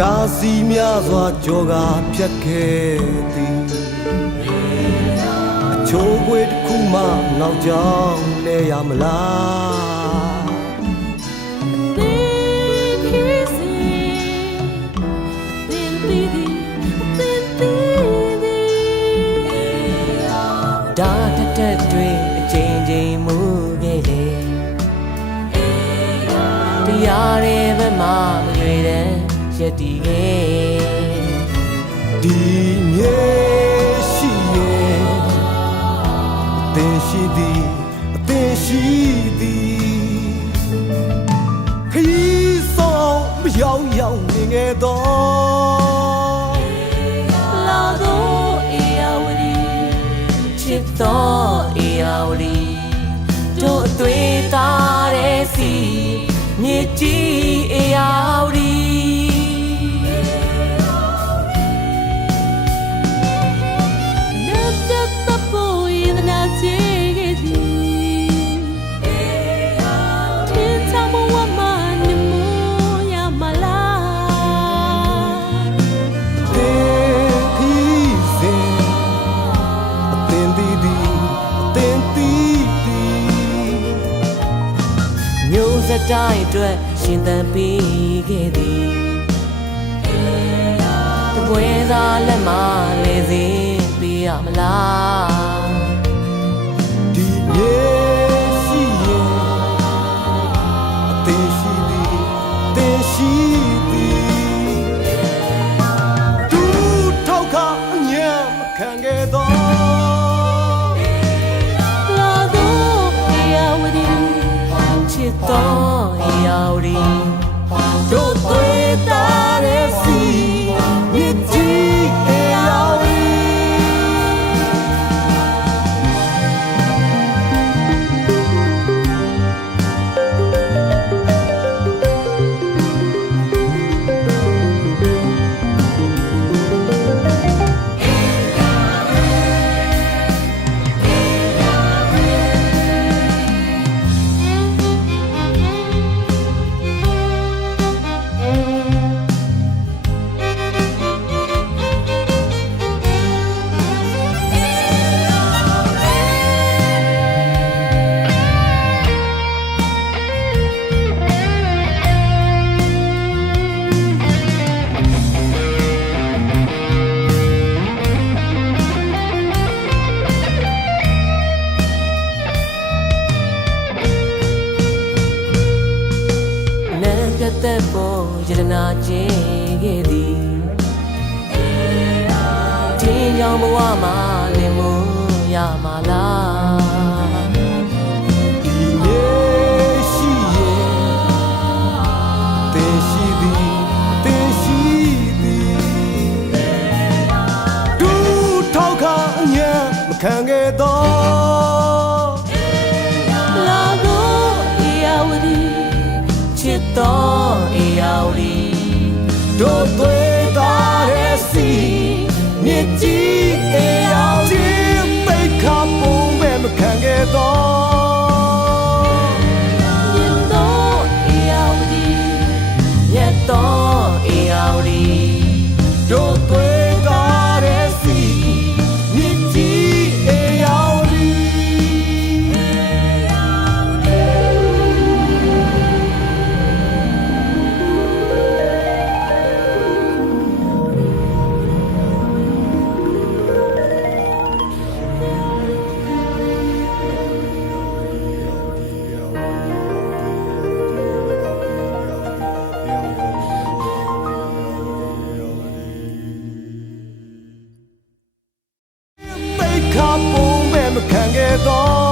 ဒါစီများစွာကြောကဖြတ်ခဲ့သည်အချိုးပွေတစ်ခုမှနောက်ကြောင်းလဲရမလား တရားတွေဘက်မှမရွေတဲ့ရက်တီခဲ့ဒီမြေရှိရဲ့အသင်ရှိသည်အသင်ရှိသည်ခရီးဆောင်မရောက်ရောက်နေငယ်တော့လာတော့အေယာဝတီချစ်တော့အေယာဝတီတို့အသွေးသားတဲ့စီ မြေကြီးအေယာဝတီ တိုင်းအတွက်ရှင်သန်ပေးခဲ့သည်တပွဲသားလက်မလေစင်ပေးရမလားဒီမြေ ယတနာကျင်းခဲ့သည်တင်းကြောင်ဘဝမှာလင်မရမလားဒီမြေရှိရဲ့သင်ရှိသည်သင်ရှိသည်သူထောက်ခအညံမခံခဲ့တော့ တို့သွေး redor.